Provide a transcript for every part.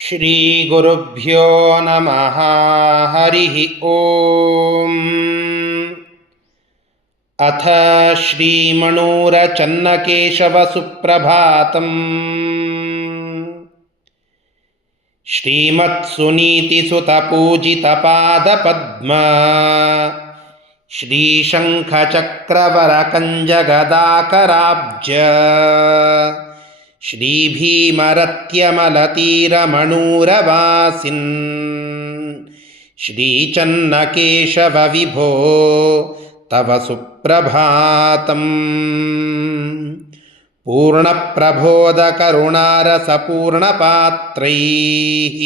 ಶ್ರೀಗುರುಭ್ಯೋ ನಮಃ. ಹರಿ ಓಂ. ಅಥ ಶ್ರೀಮಣೂರಚನ್ನಕೇಶವ ಸುಪ್ರಭಾತಂ. ಶ್ರೀಮತ್ಸುನೀತಿಸುತಪೂಜಿತಪಾದಪದ್ಮ ಶ್ರೀಶಂಖಚಕ್ರವರಕಂಜಗದಾಕರಾಬ್ಜ ಶ್ರೀಭೀಮರತ್ಯಮಲತೀರಮಣೂರವಾಸಿನ್ ಶ್ರೀಚನ್ನಕೇಶವ ವಿಭೋ ತವ ಸುಪ್ರಭಾತಂ. ಪೂರ್ಣಪ್ರಬೋಧಕರುಣಾರಸಪೂರ್ಣಪಾತ್ರೈಃ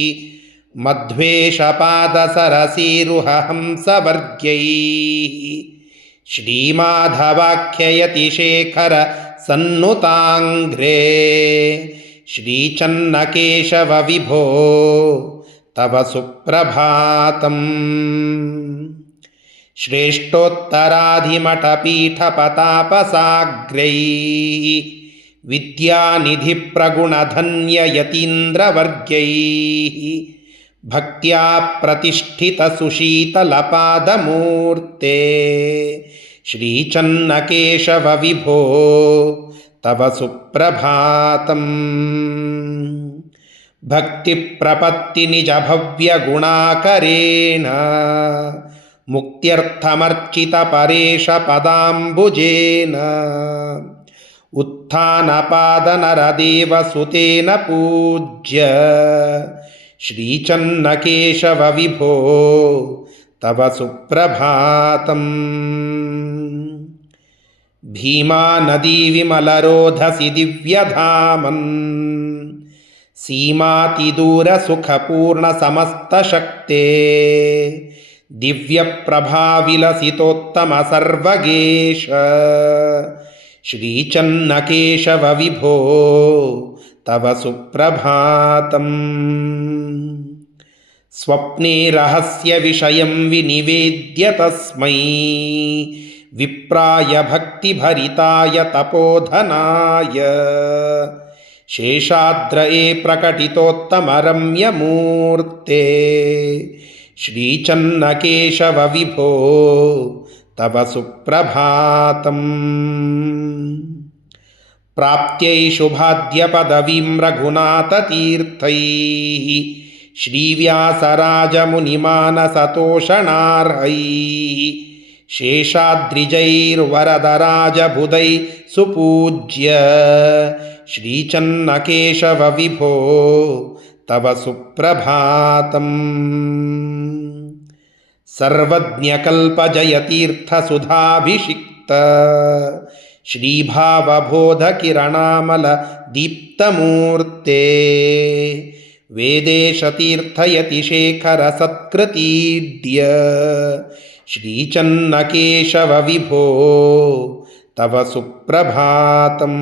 ಮಧ್ವೇಶಪಾದಸರಸೀರುಹಂಸವರ್ಗ್ಯೈಃ ಶ್ರೀಮಾಧವಾಖ್ಯಯತಿಶೇಖರ ಸನ್ನುತಾಂಘ್ರೇ ಶ್ರೀಚನ್ನಕೇಶವ ವಿಭೋ ತವ ಸುಪ್ರಭಾತಂ. ಶ್ರೇಷ್ಠೋತ್ತರಾಧಿಮಠಪೀಠಪತಾಪಸಾಗ್ರೈಃ ವಿದ್ಯಾನಿಧಿಪ್ರಗುಣಧನ್ಯಯತೀಂದ್ರವರ್ಗೈಃ ಭಕ್ತ್ಯಾ ಪ್ರತಿಷ್ಠಿತಸುಶೀತಲಪಾದಮೂರ್ತೆ ಶ್ರೀಚನ್ನಕೇಶವ ವಿಭೋ ತವ ಸುಪ್ರಭಾತಂ. ಭಕ್ತಿಪ್ರಪತ್ತಿನಿಜಭವ್ಯಗುಣಾಕರೇಣ ಮುಕ್ತ್ಯರ್ಥಮರ್ಚಿತಪರೇಶಪದಾಂಬುಜೇನ ಉತ್ಥಾನಪಾದನರದೇವಸುತೇನ ಪೂಜ್ಯ ಶ್ರೀಚನ್ನಕೇಶವ ವಿಭೋ ತವ ಸುಪ್ರಭಾತಂ. ಭೀಮಾನದೀವಿಮಲರೋಧಸಿ ದಿವ್ಯಧಾಮನ್ ಸೀಮಾತಿದೂರಸುಖಪೂರ್ಣಸಮಸ್ತಶಕ್ತೆ ದಿವ್ಯಪ್ರಭಾವಿಲಸಿತೋತ್ತಮಸರ್ವಗೇಶ ಶ್ರೀಚನ್ನಕೇಶವ ವಿಭೋ ತವ ಸುಪ್ರಭಾತಂ. ಸ್ವಪ್ನೇ ರಹಸ್ಯ ವಿಷಯಂ ವಿನಿವೇದ್ಯ ತಸ್ಮೈ ವಿಪ್ರಾಯ ಭಕ್ತಿಭರಿತಾಯ ತಪೋಧನಾಯ ಶೇಷಾದ್ರಯೇ ಪ್ರಕಟಿತೋತ್ತಮರಮ್ಯಮೂರ್ತೆ ಶ್ರೀಚನ್ನಕೇಶವ ವಿಭೋ ತವ ಸುಪ್ರಭಾತಂ. ಪ್ರಾಪ್ತ್ಯೈ ಶುಭಾದ್ಯ ಪದವೀಂ ರಘುನಾಥತೀರ್ಥೈಃ ಶ್ರೀವ್ಯಾಸರಾಜಮುನಿಮಾನಸತೋಷಣಾರ್ಹೈಃ ಶೇಷಾದ್ರಿಜೈರ್ವರದರಾಜಬುಧೈ ಸುಪೂಜ್ಯ ಶ್ರೀಚನ್ನಕೇಶವ ವಿಭೋ ತವ ಸುಪ್ರಭಾತಂ. ಸರ್ವಜ್ಞಕಲ್ಪಜಯತೀರ್ಥಸುಧಾಭಿಷಿಕ್ತ ಶ್ರೀಭಾವಬೋಧಕಿರಣಾಮಲ ದೀಪ್ತಮೂರ್ತೆ ವೇದೇಶತೀರ್ಥಯತಿಶೇಖರ ಸತ್ಕೃತೀಡ್ಯ ಶ್ರೀಚನ್ನಕೇಶವ ವಿಭೋ ತವ ಸುಪ್ರಭಾತಂ.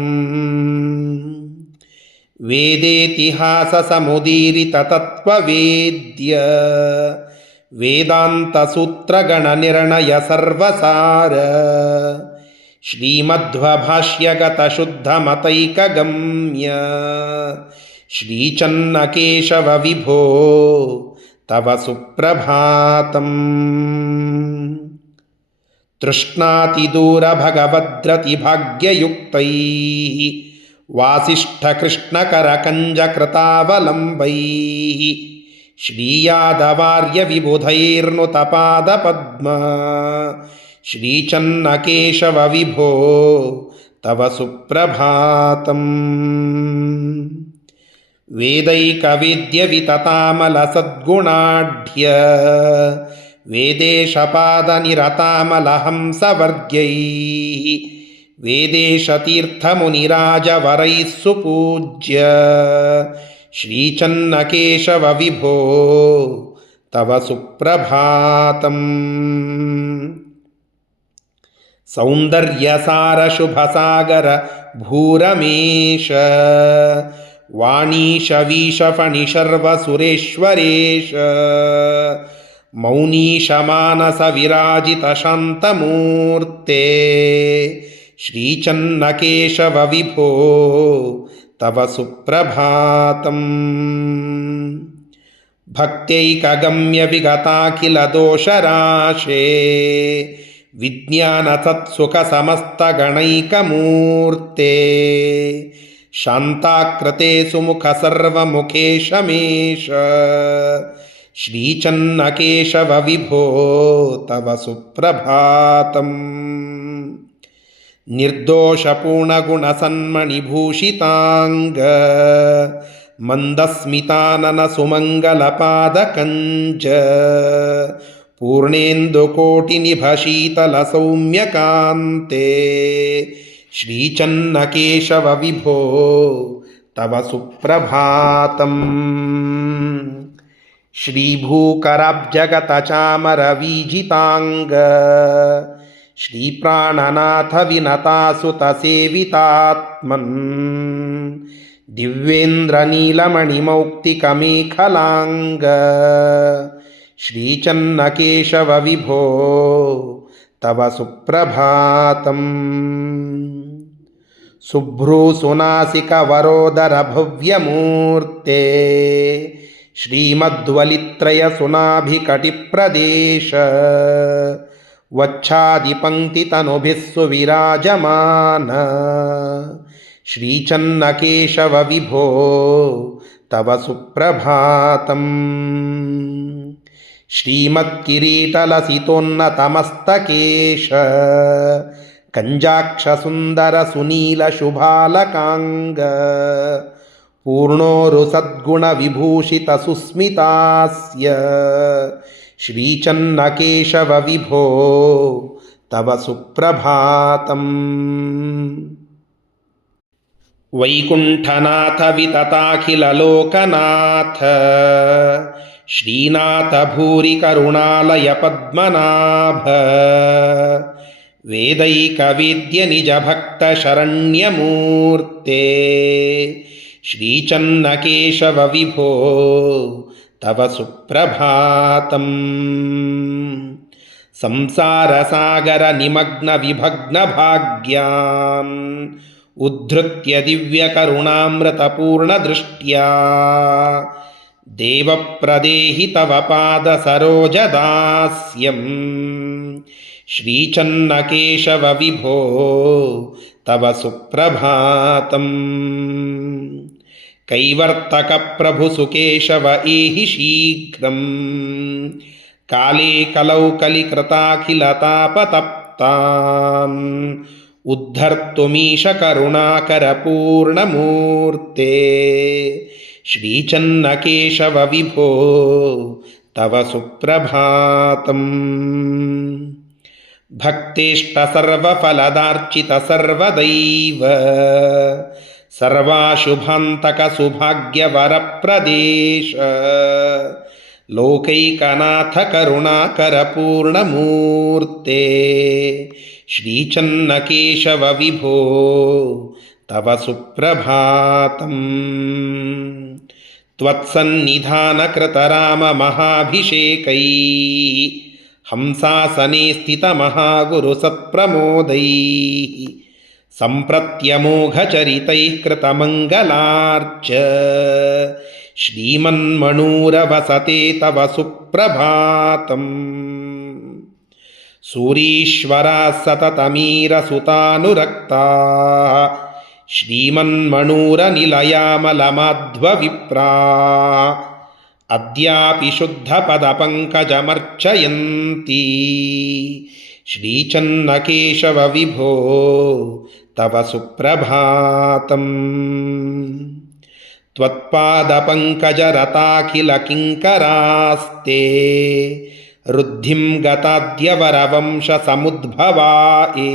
ವೇದೇತಿಹಾಸ ಸಮುದೀರಿತ ತತ್ವವೇದ್ಯ ವೇದಾಂತಸೂತ್ರಗಣ ನಿರ್ಣಯ ಸರ್ವಸಾರ ಶ್ರೀಮಧ್ವಭಾಷ್ಯಗತ ಶುದ್ಧಮತೈಕಗಮ್ಯ ಶ್ರೀಚನ್ನಕೇಶವ ವಿಭೋ ತವ ಸುಪ್ರಭಾತಂ. ತೃಷ್ಣಾತಿದೂರಭಗವದ್ರತಿಭಾಗ್ಯಯುಕ್ತೈಃ ವಾಸಿಷ್ಠಕೃಷ್ಣಕರಕಂಜಕೃತಾವಲಂಬೈಃ ಶ್ರೀಯಾದವಾರ್ಯವಿಬುಧೈರ್ನುತಪಾದಪದ್ಮ ಶ್ರೀಚನ್ನಕೇಶವ ವಿಭೋ ತವ ಸುಪ್ರಭಾತಂ. ವೇದೈಕವೇದ್ಯವಿತತಾಮಲಸದ್ಗುಣಾಢ್ಯ ವೇದೇಶಪಾದನಿರತಾಮಲಹಂಸವರ್ಗ್ಯೈಃ ವೇದೇಶತೀರ್ಥಮುನಿರಾಜವರೈಃ ಸುಪೂಜ್ಯ ಶ್ರೀಚನ್ನಕೇಶವ ವಿಭೋ ತವ ಸುಪ್ರಭಾತಂ. ಸೌಂದರ್ಯಸಾರಶುಭಸಾಗರ ಭೂರಮೇಶ ವಾಣೀಶವೀಶಫಣಿಶರ್ವಸುರೇಶ್ವರೇಶ ಮೌನೀಶಮಾನಸವಿರಾಜಿತಶಾಂತಮೂರ್ತೆ ಶ್ರೀಚನ್ನಕೇಶವ ವಿಭೋ ತವ ಸುಪ್ರಭಾತಂ. ಭಕ್ತೈಕಗಮ್ಯ ವಿಗತಾಖಿಲ ದೋಷರಾಶೇ ವಿಜ್ಞಾನ ತತ್ಸುಖ ಸಮಸ್ತ ಗಣೈಕಮೂರ್ತೆ ಶಾಂತಾಕೃತೆ ಸುಮುಖ ಸರ್ವಮುಖೇಶ ಮೇಷ ಶ್ರೀಚನ್ನಕೇಶವ ವಿಭೋ ತವ ಸುಪ್ರಭಾತಂ ನಿರ್ದೋಷಪೂರ್ಣಗುಣಸನ್ಮಣಿಭೂಷಿತಾಂಗ ಮಂದಸ್ಮಿತಾನನ ಸುಮಂಗಲಪಾದಕಂಜ ಪೂರ್ಣೇಂದುಕೋಟಿನಿಭಶೀತಲ ಸೌಮ್ಯಕಾಂತೆ ಶ್ರೀಚನ್ನಕೇಶವ ವಿಭೋ ತವ ಸುಪ್ರಭಾತಂ ಶ್ರೀಭೂಕರಾಬ್ಜಗತಚಾಮರವೀಜಿತಾಂಗ ಶ್ರೀಪ್ರಾಣನಾಥ ವಿನತಾಸುತ ಸೇವಿತಾತ್ಮನ್ ದಿವ್ಯೇಂದ್ರನೀಲಮಣಿಮೌಕ್ತಿಕಮೇಖಲಾಂಗ ಶ್ರೀಚನ್ನಕೇಶವ ವಿಭೋ ತವ ಸುಪ್ರಭಾತಂ ಶುಭ್ರೂಸುನಾಸಿಕವರೋದರ ಭವ್ಯಮೂರ್ತೆ ಶ್ರೀಮಧ್ವಲಿತ್ರಯ ಸುನಾಭಿಕಟಿಪ್ರದೇಶ ವಚ್ಛಾದಿಪಂಕ್ತಿತನುಭಿಃ ಸುವಿರಾಜಮಾನ ಶ್ರೀಚನ್ನಕೇಶವ ವಿಭೋ ತವ ಸುಪ್ರಭಾತಂ ಶ್ರೀಮತ್ಕಿರೀಟಲಸಿತೋನ್ನತಮಸ್ತಕೇಶ ಕಂಜಾಕ್ಷಸುಂದರ ಸುನೀಲ ಶುಭಾಲಕಾಂಗ ಪೂರ್ಣೋರು ಸದ್ಗುಣ ವಿಭೂಷಿತ ಸುಸ್ಮಿತಾಸ್ಯ ಶ್ರೀಚನ್ನಕೇಶವ ವಿಭೋ ತವ ಸುಪ್ರಭಾತಂ ವೈಕುಂಠನಾಥ ವಿತತಾಖಿಲ ಲೋಕನಾಥ ಶ್ರೀನಾಥ ಭೂರಿ ಕರುಣಾಲಯ ಪದ್ಮನಾಭ ವೇದೈಕ ವೇದ್ಯ ನಿಜ ಭಕ್ತ ಶರಣ್ಯಮೂರ್ತೆ ಶ್ರೀಚನ್ನಕೇಶವ ವಿಭೋ ತವ ಸುಪ್ರಭಾತಂ ಸಂಸಾರ ಸಾಗರ ನಿಮಗ್ನ ವಿಭಗ್ನ ಭಾಗ್ಯಾನ್ ಉದ್ಧೃತ್ಯ ದಿವ್ಯ ಕರುಣಾಮೃತ ಪೂರ್ಣ ದೃಷ್ಟ್ಯಾ ದೇವ ಪ್ರದೇಹಿ ತವ ಪಾದ ಸರೋಜ ದಾಸ್ಯಂ ಶ್ರೀಚನ್ನಕೇಶವ ವಿಭೋ ತವ ಸುಪ್ರಭಾತಂ ಕೈವರ್ತಕ ಪ್ರಭು ಸುಕೇಶವ ಏಹಿ ಶೀಘ್ರಂ ಕಾಲೇ ಕಲೌ ಕಲಿಕೃತಾಖಿಲ ತಾಪತಪ್ತಾನ್ ಉದ್ಧರ್ತುಮೀಶ ಕರುಣಾಕರ ಪೂರ್ಣಮೂರ್ತೆ ಶ್ರೀಚನ್ನಕೇಶವ ವಿಭೋ ತವ ಸುಪ್ರಭಾತಂ ಭಕ್ತೇಷ್ಟ ಸರ್ವಫಲದಾರ್ಚಿತ ಸರ್ವದೈವ ಸರ್ವಾಶುಭಾಂತಕ ಸುಭಾಗ್ಯವರ ಪ್ರದೇಶ ಲೋಕೈಕನಾಥ ಕರುಣಾಕರ ಪೂರ್ಣಮೂರ್ತೆ ಶ್ರೀಚನ್ನಕೇಶವ ವಿಭೋ ತವ ಸುಪ್ರಭಾತಂ ತ್ವತ್ಸನ್ನಿಧಾನಕೃತರಾಮ ಮಹಾಭಿಷೇಕೈ ಹಂಸಾಸನೆ ಸ್ಥಿತಮಹಾಗುರು ಸತ್ಪ್ರಮೋದೈ ಸಂಪ್ರತ್ಯಮೋಘಚರಿತೈಃ ಕೃತಮಂಗಲಾರ್ಚ ಶ್ರೀಮನ್ಮಣೂರವಸತೆ ತವ ಸುಪ್ರಭಾತಂ ಸೂರೀಶ್ವರಾಃ ಸತತಮೀರಸುತಾನುರಕ್ತಾಃ ಶ್ರೀಮನ್ಮಣೂರನಿಲಯಾಮಲಮಾಧ್ವವಿಪ್ರಾಃ ಅದ್ಯಾಪಿ ಶುದ್ಧಪದಪಂಕಜಮರ್ಚಯಂತಿ ಶ್ರೀಚನ್ನಕೇಶವ ವಿಭೋ ತವ ಸುಪ್ರಭಾತಂ ತ್ವತ್ಪಾದಪಂಕಜರತಾಖಿಲ ಕಿಂಕರಾಸ್ತೆ ರುದ್ಧಿಂ ಗತಾದ್ಯವರವಂಶ ಸಮುದ್ಭವಾಯೇ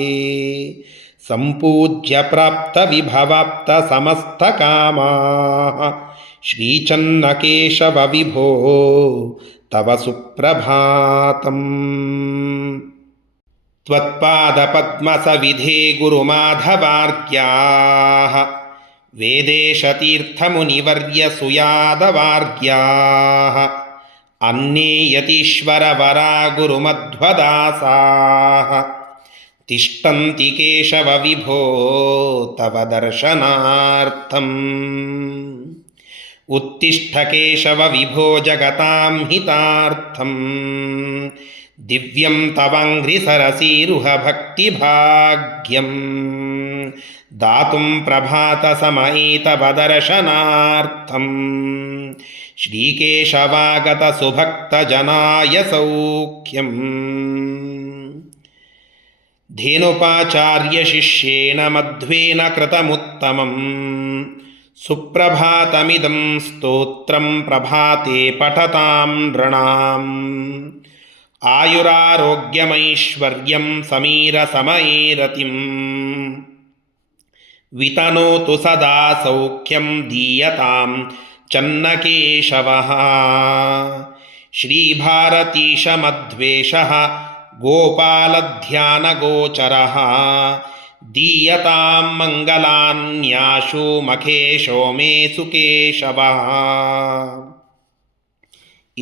ಸಂಪೂಜ್ಯ ಪ್ರಾಪ್ತ ವಿಭವಾಪ್ತ ಸಮಸ್ತಕಾಮಾಃ ಶ್ರೀಚನ್ನಕೇಶವ ವಿಭೋ ತವ ಸುಪ್ರಭಾತಂ ತ್ವತ್ಪಾದಪದ್ಮಸವಿಧೇ ಗುರುಮಾಧವಾರ್ಗ್ಯಾಃ ವೇದೇಶತೀರ್ಥಮುನಿವರ್ಯಸುಯಾದವಾರ್ಗ್ಯಾಃ ಅನ್ನೇ ಯತೀಶ್ವರವರಾ ಗುರುಮಧ್ವದಾಸಾಃ ತಿಷ್ಟಂತಿ ಕೇಶವ ವಿಭೋ ತವ ದರ್ಶನಾರ್ಥಂ उत्तिष्ठ केशव विभो जगतां हितार्थं दिव्यं तवाङ्घ्रिसरसीरुहभक्तिभाग्यं दातुं प्रभातसमये तव दर्शनार्थं श्रीकेशवागतसुभक्तजनाय सौख्यम् धेनुपाचार्यशिष्येण मध्वेन कृतमुत्तमम् सुप्रभातमिदं स्तोत्रं प्रभाते पठतां नृणाम् आयुरारोग्यमैश्वर्यं समीरसमये रतिम् वितनोतु सदा सौख्यं दीयतां चन्नकेशवः श्रीभारतीशमद्वेषः गोपालध्यानगोचरः दीयतां मङ्गलान्याशु मखेशो मे सुकेशवः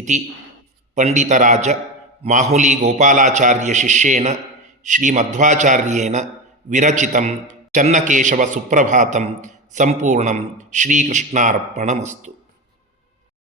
इति पंडितराज माहुली गोपालाचार्य शिष्येन श्रीमध्वाचार्येण विरचितं चन्नकेशव सुप्रभातं संपूर्णं श्रीकृष्णार्पणमस्तु।